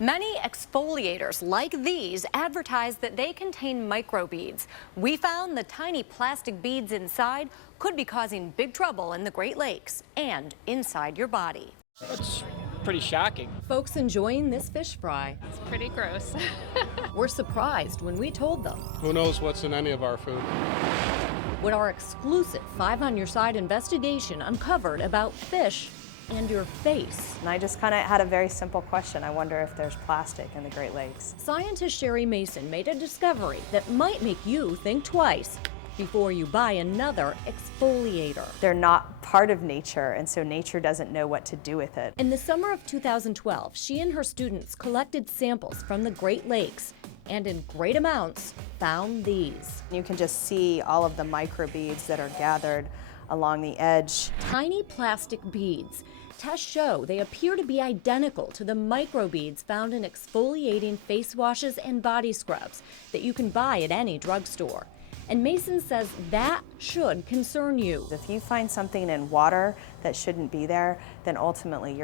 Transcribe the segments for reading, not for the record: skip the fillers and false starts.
Many exfoliators like these advertise that they contain microbeads. We found the tiny plastic beads inside could be causing big trouble in the Great Lakes and inside your body. It's pretty shocking. Folks enjoying this fish fry It's pretty gross. were surprised when we told them. Who knows what's in any of our food? What our exclusive 5 on Your Side investigation uncovered about fish and your face. And I just kind of had a very simple question. I wonder if there's plastic in the Great Lakes. Scientist Sherry Mason made a discovery that might make you think twice before you buy another exfoliator. They're not part of nature, and so nature doesn't know what to do with it. In the summer of 2012, she and her students collected samples from the Great Lakes and in great amounts found these. You can just see all of the microbeads that are gathered along the edge. Tiny plastic beads. Tests show they appear to be identical to the microbeads found in exfoliating face washes and body scrubs that you can buy at any drugstore. And Mason says that should concern you. If you find something in water that shouldn't be there, then ultimately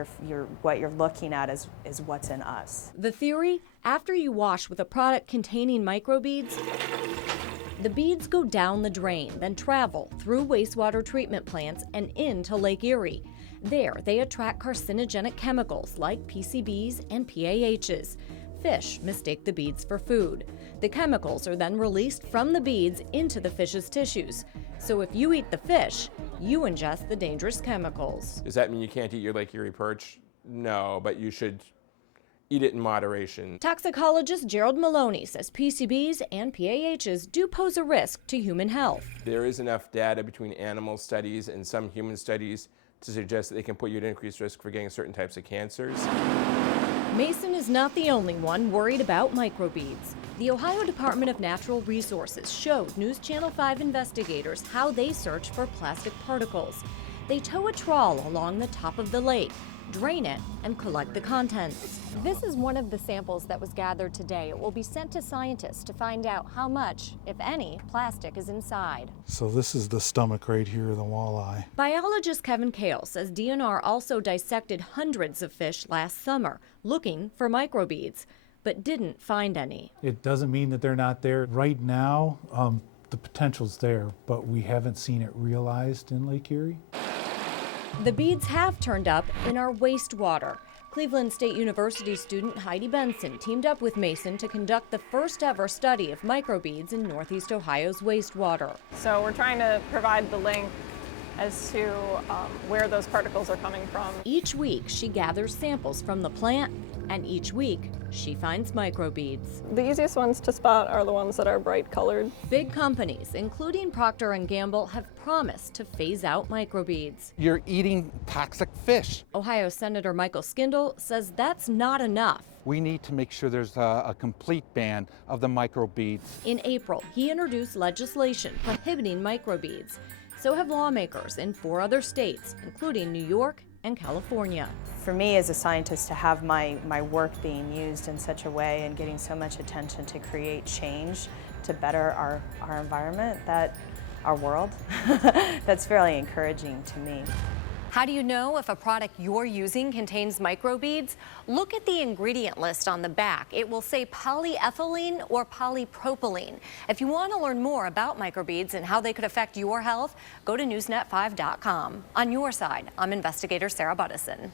what you're looking at is what's in us. The theory, after you wash with a product containing microbeads, the beads go down the drain, then travel through wastewater treatment plants and into Lake Erie. There, they attract carcinogenic chemicals like PCBs and PAHs. Fish mistake the beads for food. The chemicals are then released from the beads into the fish's tissues. So if you eat the fish, you ingest the dangerous chemicals. Does that mean you can't eat your Lake Erie perch? No, but you should eat it in moderation. Toxicologist Gerald Maloney says PCBs and PAHs do pose a risk to human health. There is enough data between animal studies and some human studies to suggest that they can put you at increased risk for getting certain types of cancers. Mason is not the only one worried about microbeads. The Ohio Department of Natural Resources showed News Channel 5 investigators how they search for plastic particles. They tow a trawl along the top of the lake, drain it, and collect the contents. This is one of the samples that was gathered today. It will be sent to scientists to find out how much, if any, plastic is inside. So this is the stomach right here, the walleye. Biologist Kevin Kale says DNR also dissected hundreds of fish last summer, looking for microbeads, but didn't find any. It doesn't mean that they're not there. Right now, the potential's there, but we haven't seen it realized in Lake Erie. The beads have turned up in our wastewater. Cleveland State University student Heidi Benson teamed up with Mason to conduct the first ever study of microbeads in Northeast Ohio's wastewater. So we're trying to provide the link as to where those particles are coming from. Each week, she gathers samples from the plant, and each week, she finds microbeads. The easiest ones to spot are the ones that are bright colored. Big companies, including Procter & Gamble, have promised to phase out microbeads. You're eating toxic fish. Ohio Senator Michael Skindle says that's not enough. We need to make sure there's a complete ban of the microbeads. In April, he introduced legislation prohibiting microbeads. So have lawmakers in 4 other states, including New York and California. For me as a scientist to have my work being used in such a way and getting so much attention to create change to better our environment, our world, that's fairly encouraging to me. How do you know if a product you're using contains microbeads? Look at the ingredient list on the back. It will say polyethylene or polypropylene. If you want to learn more about microbeads and how they could affect your health, go to newsnet5.com. On your side, I'm investigator Sarah Buduson.